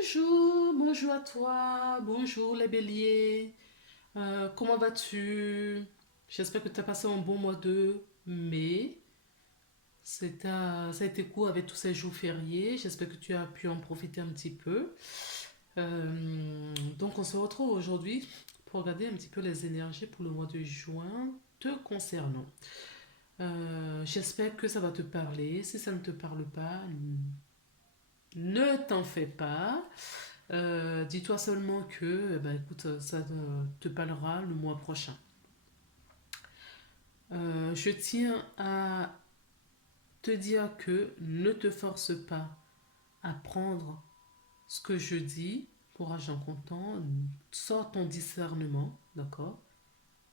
Bonjour, bonjour à toi, bonjour les béliers. Comment vas-tu? J'espère que tu as passé un bon mois de mai. Ça a été court avec tous ces jours fériés. J'espère que tu as pu en profiter un petit peu. Donc on se retrouve aujourd'hui pour regarder un petit peu les énergies pour le mois de juin te concernant. J'espère que ça va te parler. Si ça ne te parle pas, ne t'en fais pas. Dis-toi seulement que, ben, écoute, ça te parlera le mois prochain. Je tiens à te dire que ne te force pas à prendre ce que je dis, courage en comptant, sors ton discernement, d'accord?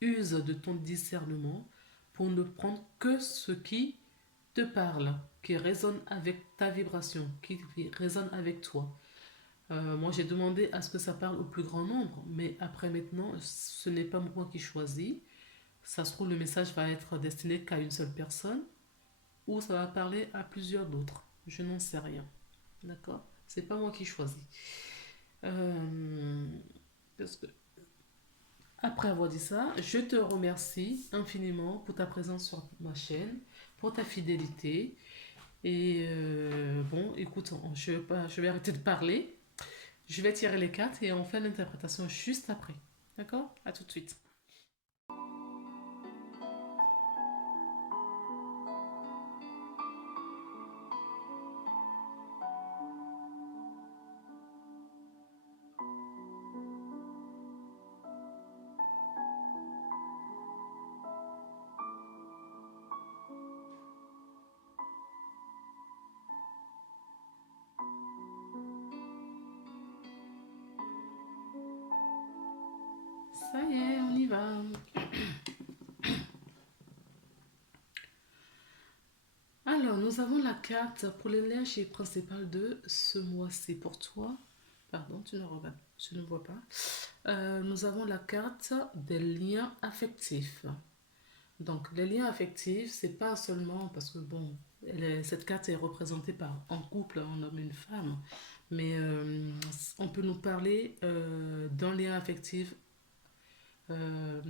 Use de ton discernement pour ne prendre que ce qui te parle, qui résonne avec ta vibration, qui résonne avec toi. Moi, j'ai demandé à ce que ça parle au plus grand nombre, mais après maintenant, ce n'est pas moi qui choisis. Ça se trouve, le message va être destiné qu'à une seule personne ou ça va parler à plusieurs d'autres. Je n'en sais rien. D'accord? C'est pas moi qui choisis. Euh, parce que après avoir dit ça, je te remercie infiniment pour ta présence sur ma chaîne, pour ta fidélité. Et bon, écoute, je vais arrêter de parler. Je vais tirer les cartes et on fait l'interprétation juste après. D'accord? À tout de suite. Ça y est, on y va. Alors, nous avons la carte pour l'énergie principale de ce mois-ci pour toi. Pardon, tu ne vois pas. Nous avons la carte des liens affectifs. Donc, les liens affectifs, c'est pas seulement parce que, bon, cette carte est représentée par un couple, un homme et une femme, mais on peut nous parler d'un lien affectif euh,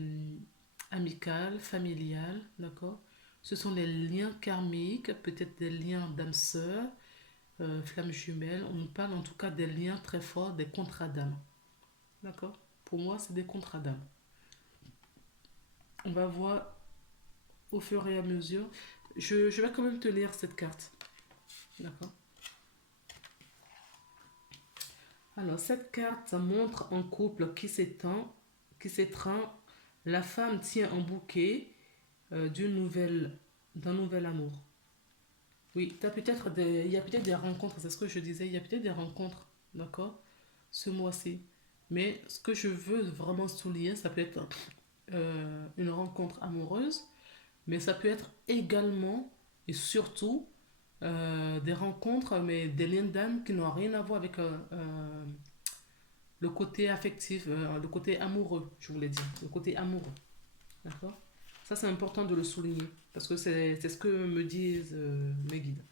amical, familial, d'accord? Ce sont les liens karmiques, peut-être des liens d'âme sœur, flammes jumelles. On nous parle en tout cas des liens très forts, des contrats d'âme, d'accord? Pour moi, c'est des contrats d'âme. On va voir au fur et à mesure. Je vais quand même te lire cette carte, d'accord? Alors, cette carte montre un couple qui s'étend, qui s'étreint. La femme tient un bouquet d'un nouvel amour. Oui, il y a peut-être des rencontres, c'est ce que je disais, il y a peut-être des rencontres, d'accord, ce mois-ci. Mais ce que je veux vraiment souligner, ça peut être une rencontre amoureuse, mais ça peut être également et surtout des rencontres, mais des liens d'âme qui n'ont rien à voir avec le côté affectif, le côté amoureux, je voulais dire, le côté amoureux, d'accord? Ça, c'est important de le souligner, parce que c'est ce que me disent mes guides.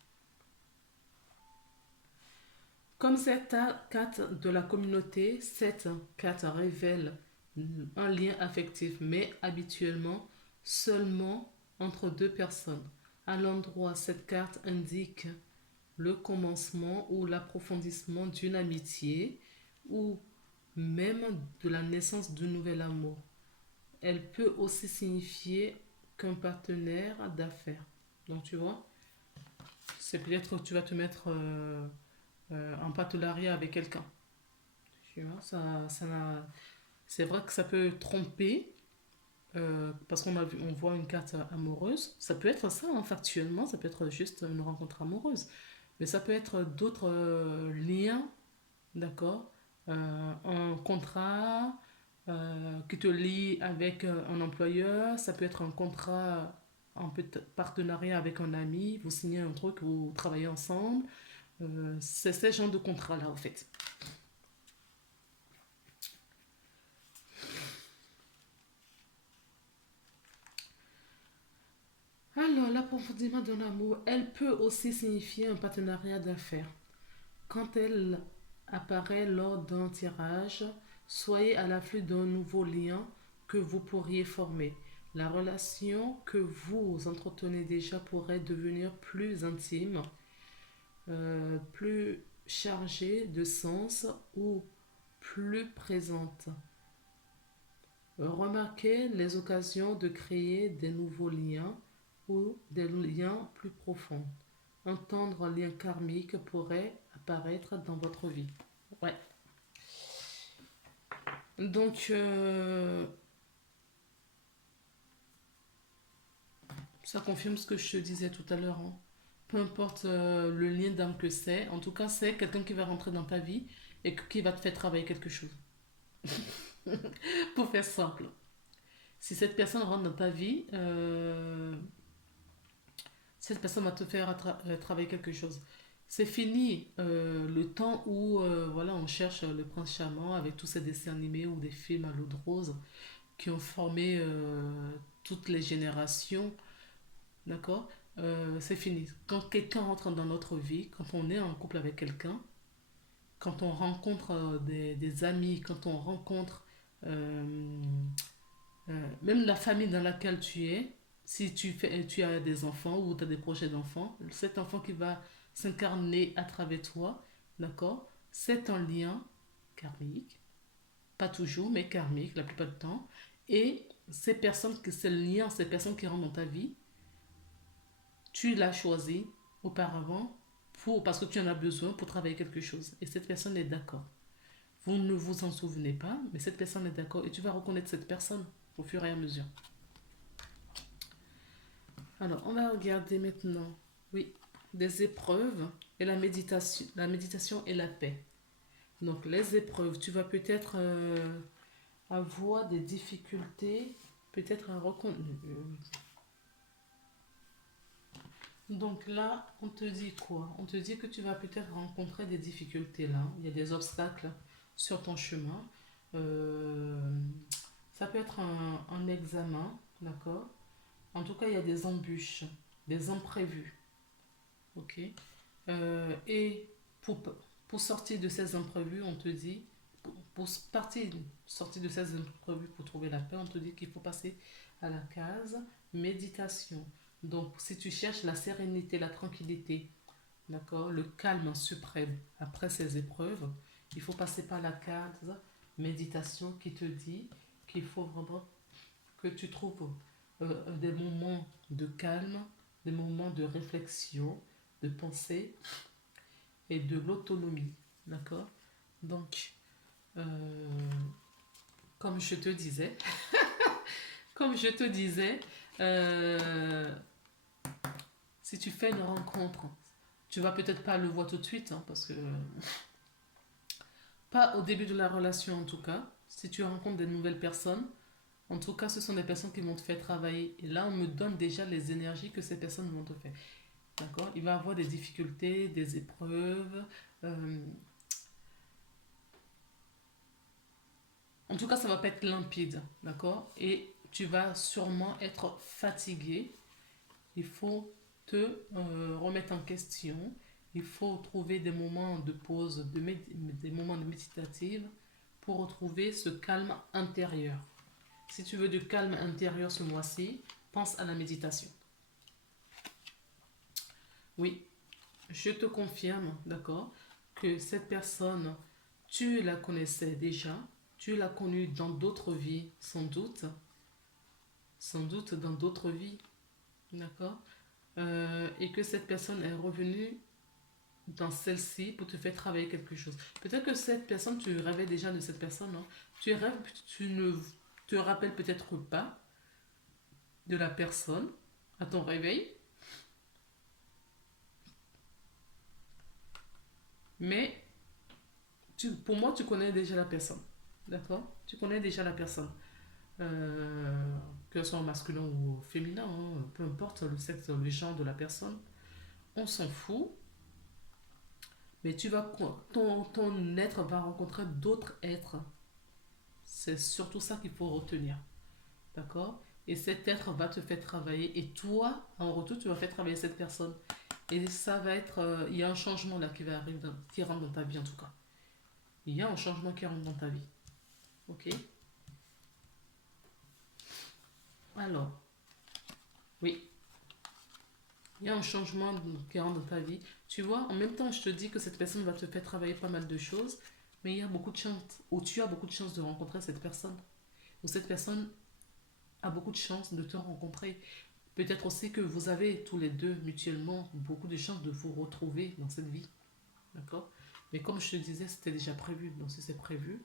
Comme cette carte de la communauté, cette carte révèle un lien affectif, mais habituellement seulement entre deux personnes. À l'endroit, cette carte indique le commencement ou l'approfondissement d'une amitié ou même de la naissance d'un nouvel amour. Elle peut aussi signifier qu'un partenaire d'affaires. Donc tu vois, c'est peut-être que tu vas te mettre en partenariat avec quelqu'un. Tu vois, c'est vrai que ça peut tromper parce on voit une carte amoureuse. Ça peut être ça, hein, factuellement, ça peut être juste une rencontre amoureuse. Mais ça peut être d'autres liens, d'accord? Un contrat qui te lie avec un employeur. Ça peut être un contrat en partenariat avec un ami. Vous signez un truc, vous travaillez ensemble. C'est ce genre de contrat-là, en fait. Alors, l'approfondissement d'un amour, elle peut aussi signifier un partenariat d'affaires. Quand elle apparaît lors d'un tirage. Soyez à l'afflux d'un nouveau lien que vous pourriez former. La relation que vous entretenez déjà pourrait devenir plus intime, plus chargée de sens ou plus présente. Remarquez les occasions de créer des nouveaux liens ou des liens plus profonds. Un tendre lien karmique pourrait apparaître dans votre vie. Ouais. Donc, ça confirme ce que je te disais tout à l'heure, hein. Peu importe le lien d'âme que c'est, en tout cas, c'est quelqu'un qui va rentrer dans ta vie et qui va te faire travailler quelque chose. Pour faire simple. Si cette personne rentre dans ta vie, cette personne va te faire travailler quelque chose. C'est fini le temps où voilà, on cherche le prince charmant avec tous ces dessins animés ou des films à l'eau de rose qui ont formé toutes les générations. D'accord. C'est fini. Quand quelqu'un rentre dans notre vie, quand on est en couple avec quelqu'un, quand on rencontre des amis, quand on rencontre euh, même la famille dans laquelle tu es, si tu as des enfants ou tu as des projets d'enfants, cet enfant qui va s'incarner à travers toi, d'accord, c'est un lien karmique, pas toujours, mais karmique la plupart du temps. Et ces liens, ces personnes qui rentrent dans ta vie, tu l'as choisi auparavant parce que tu en as besoin pour travailler quelque chose. Et cette personne est d'accord. Vous ne vous en souvenez pas, mais cette personne est d'accord et tu vas reconnaître cette personne au fur et à mesure. Alors, on va regarder maintenant, oui, des épreuves et la méditation et la paix. Donc, les épreuves, tu vas peut-être avoir des difficultés, peut-être à reconnaître. Donc là, on te dit quoi? On te dit que tu vas peut-être rencontrer des difficultés là. Il y a des obstacles sur ton chemin. Euh, Ça peut être un examen, d'accord? En tout cas, il y a des embûches, des imprévus, ok? Et pour, pour sortir de ces imprévus, on te dit, sortir de ces imprévus pour trouver la paix, on te dit qu'il faut passer à la case méditation. Donc, si tu cherches la sérénité, la tranquillité, d'accord, le calme suprême après ces épreuves, il faut passer par la case méditation qui te dit qu'il faut vraiment que tu trouves des moments de calme, des moments de réflexion, de pensée et de l'autonomie. D'accord. Donc, euh, comme je te disais, comme je te disais, euh, si tu fais une rencontre, tu vas peut-être pas le voir tout de suite, hein, parce que pas au début de la relation en tout cas. Si tu rencontres des nouvelles personnes, en tout cas, ce sont des personnes qui vont te faire travailler. Et là, on me donne déjà les énergies que ces personnes vont te faire. D'accord. Il va y avoir des difficultés, des épreuves. euh, En tout cas, ça va pas être limpide. D'accord. Et tu vas sûrement être fatigué. Il faut te remettre en question. Il faut trouver des moments de pause, des moments de méditative pour retrouver ce calme intérieur. Si tu veux du calme intérieur ce mois-ci, pense à la méditation. Oui, je te confirme, d'accord, que cette personne, tu la connaissais déjà, tu l'as connue dans d'autres vies, sans doute dans d'autres vies, d'accord. Et que cette personne est revenue dans celle-ci pour te faire travailler quelque chose. Peut-être que cette personne, tu rêvais déjà de cette personne, non? Tu rêves, tu ne te rappelles peut-être pas de la personne à ton réveil, mais pour moi, tu connais déjà la personne. D'accord. Tu connais déjà la personne. Que ce soit masculin ou féminin, hein, peu importe le sexe, le genre de la personne, on s'en fout. Mais ton être va rencontrer d'autres êtres. C'est surtout ça qu'il faut retenir. D'accord. Et cet être va te faire travailler. Et toi, en retour, tu vas faire travailler cette personne. Et ça va être. Il y a un changement là qui va arriver, qui rentre dans ta vie en tout cas. Il y a un changement qui rentre dans ta vie. Ok? Alors, oui, il y a un changement qui rentre dans ta vie. Tu vois, en même temps, je te dis que cette personne va te faire travailler pas mal de choses, mais il y a beaucoup de chance, ou tu as beaucoup de chance de rencontrer cette personne, ou cette personne a beaucoup de chance de te rencontrer. Peut-être aussi que vous avez tous les deux mutuellement beaucoup de chances de vous retrouver dans cette vie. D'accord? Mais comme je te disais, c'était déjà prévu. Donc si c'est prévu,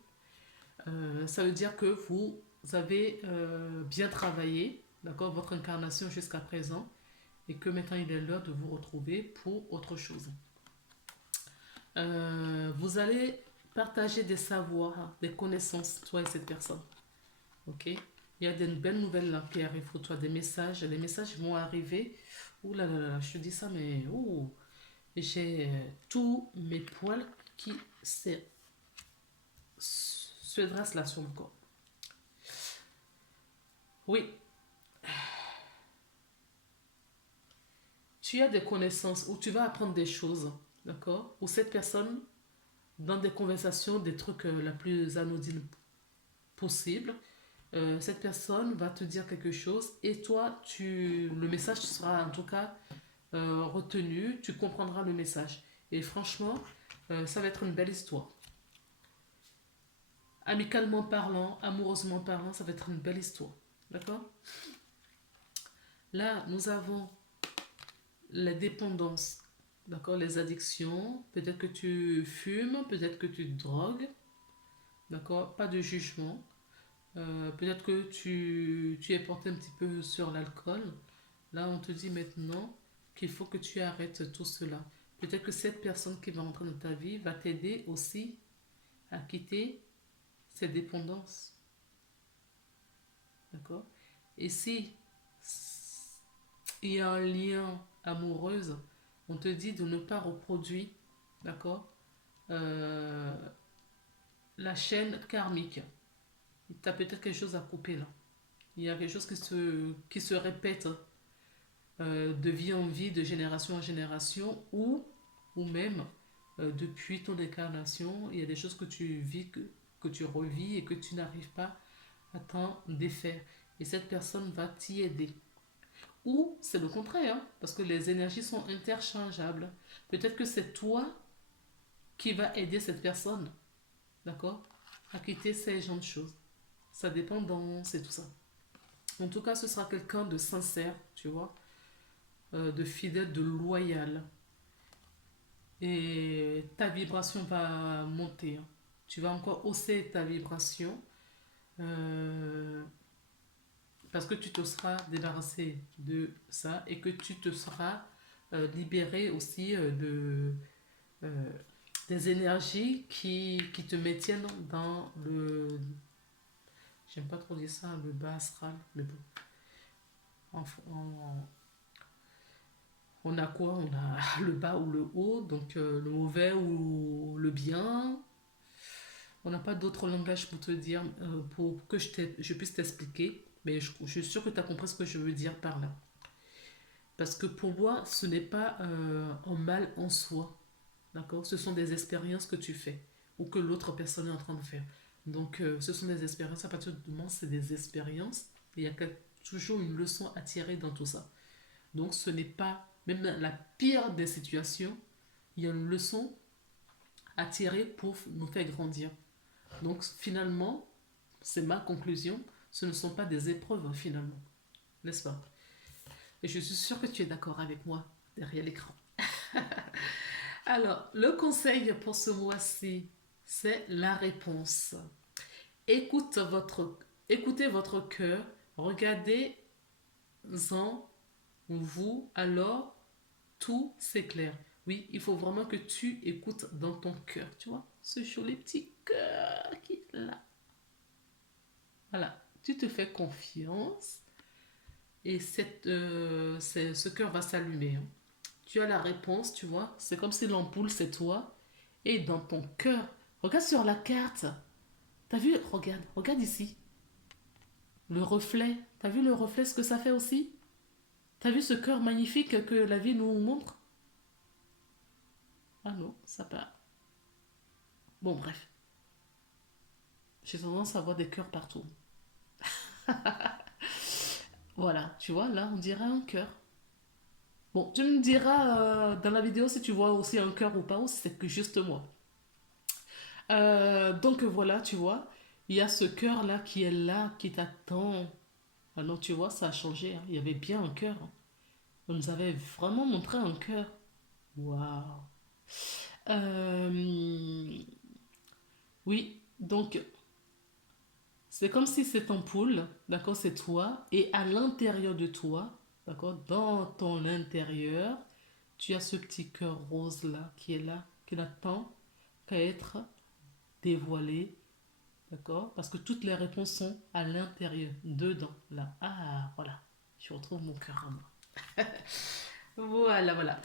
ça veut dire que vous avez bien travaillé, d'accord, votre incarnation jusqu'à présent, et que maintenant il est l'heure de vous retrouver pour autre chose. Vous allez partager des savoirs, des connaissances, toi et cette personne. Ok? Il y a des belles nouvelles là qui arrivent pour toi, des messages. Les messages vont arriver. Ouh là là là, je te dis ça, mais ouh, j'ai tous mes poils qui se dressent là sur le corps. Oui, tu as des connaissances où tu vas apprendre des choses, d'accord? Où cette personne, dans des conversations, des trucs la plus anodine possible, cette personne va te dire quelque chose et toi, le message sera en tout cas retenu, tu comprendras le message. Et franchement, ça va être une belle histoire. Amicalement parlant, amoureusement parlant, ça va être une belle histoire. D'accord? Là, nous avons la dépendance, d'accord? Les addictions. Peut-être que tu fumes, peut-être que tu te drogues, d'accord? Pas de jugement. Peut-être que tu es porté un petit peu sur l'alcool. Là, on te dit maintenant qu'il faut que tu arrêtes tout cela. Peut-être que cette personne qui va entrer dans ta vie va t'aider aussi à quitter cette dépendance. D'accord? Et si il y a un lien amoureux, on te dit de ne pas reproduire, d'accord, euh, la chaîne karmique. Tu as peut-être quelque chose à couper là. Il y a quelque chose qui se répète de vie en vie, de génération en génération, ou même depuis ton incarnation, il y a des choses que tu vis, que tu revis et que tu n'arrives pas à t'en défaire. Et cette personne va t'y aider. Ou c'est le contraire, hein, parce que les énergies sont interchangeables. Peut-être que c'est toi qui va aider cette personne, d'accord, à quitter ces genres de choses. Ça dépend dans c'est tout ça. En tout cas, ce sera quelqu'un de sincère, tu vois, de fidèle, de loyal. Et ta vibration va monter, hein. Tu vas encore hausser ta vibration euh, parce que tu te seras débarrassé de ça et que tu te seras libéré aussi euh, des énergies qui te maintiennent dans le... J'aime pas trop dire ça, le bas astral, mais bon. En, en, on a quoi? On a le bas ou le haut, donc le mauvais ou le bien. On n'a pas d'autre langage pour te dire, pour que je puisse t'expliquer, mais je suis sûre que tu as compris ce que je veux dire par là. Parce que pour moi, ce n'est pas un mal en soi, d'accord? Ce sont des expériences que tu fais ou que l'autre personne est en train de faire. Donc, ce sont des expériences, à partir du moment où c'est des expériences, il y a toujours une leçon à tirer dans tout ça. Donc, ce n'est pas, même la pire des situations, il y a une leçon à tirer pour nous faire grandir. Donc, finalement, c'est ma conclusion, ce ne sont pas des épreuves finalement, n'est-ce pas? Et je suis sûre que tu es d'accord avec moi derrière l'écran. Alors, le conseil pour ce mois-ci, c'est la réponse. Écoute votre, écoutez votre cœur, regardez-en vous, alors tout s'éclaire. Oui, il faut vraiment que tu écoutes dans ton cœur, tu vois, ce joli petit cœur qui est là. Voilà, tu te fais confiance et ce cœur va s'allumer, hein. Tu as la réponse, tu vois, c'est comme si l'ampoule c'est toi et dans ton cœur. Regarde sur la carte. T'as vu? Regarde ici. Le reflet. T'as vu le reflet, ce que ça fait aussi? T'as vu ce cœur magnifique que la vie nous montre? Ah non, ça part. Bon, bref. J'ai tendance à voir des cœurs partout. Voilà, tu vois, là, on dirait un cœur. Bon, tu me diras dans la vidéo si tu vois aussi un cœur ou pas, ou si c'est que juste moi. Donc voilà, tu vois, il y a ce cœur-là qui est là, qui t'attend. Ah non, tu vois, ça a changé, hein. Il y avait bien un cœur, hein. On nous avait vraiment montré un cœur. Waouh. Euh, oui, donc c'est comme si cette ampoule, d'accord, c'est toi, et à l'intérieur de toi, d'accord, dans ton intérieur, tu as ce petit cœur rose là, qui n'attend qu'à être dévoilé, d'accord, parce que toutes les réponses sont à l'intérieur, dedans, là. Ah, voilà, je retrouve mon cœur à moi. Voilà, voilà.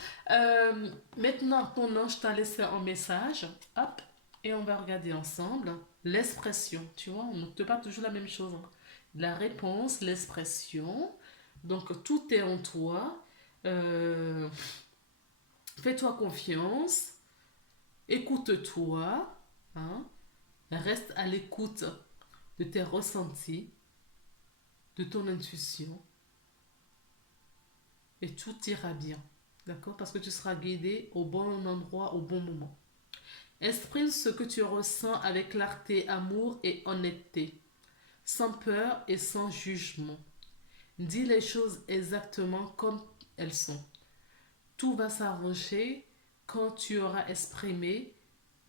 Maintenant, ton ange t'a laissé un message. Hop. Et on va regarder ensemble l'expression. Tu vois, on ne te pas toujours la même chose, hein. La réponse, l'expression. Donc, tout est en toi. Euh, Fais-toi confiance. Écoute-toi. Hein. Reste à l'écoute de tes ressentis, de ton intuition. Et tout ira bien. D'accord? Parce que tu seras guidé au bon endroit, au bon moment. Exprime ce que tu ressens avec clarté, amour et honnêteté, sans peur et sans jugement. Dis les choses exactement comme elles sont. Tout va s'arranger quand tu auras exprimé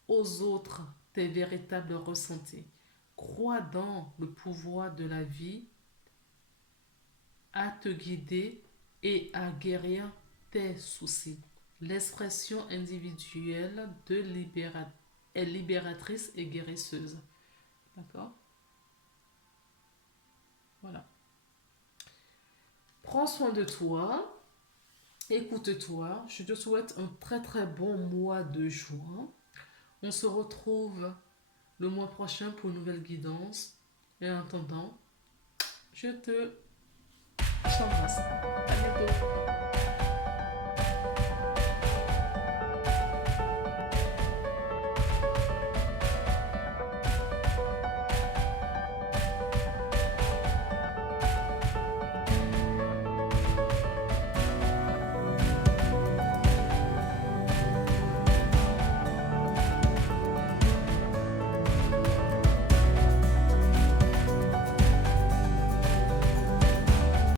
aux autres tes véritables ressentis. Crois dans le pouvoir de la vie à te guider et à guérir tes soucis. L'expression individuelle est libératrice et guérisseuse. D'accord? Voilà. Prends soin de toi, écoute-toi. Je te souhaite un très très bon mois de juin. On se retrouve le mois prochain pour une nouvelle guidance. Et en attendant, je te t'embrasse. À bientôt.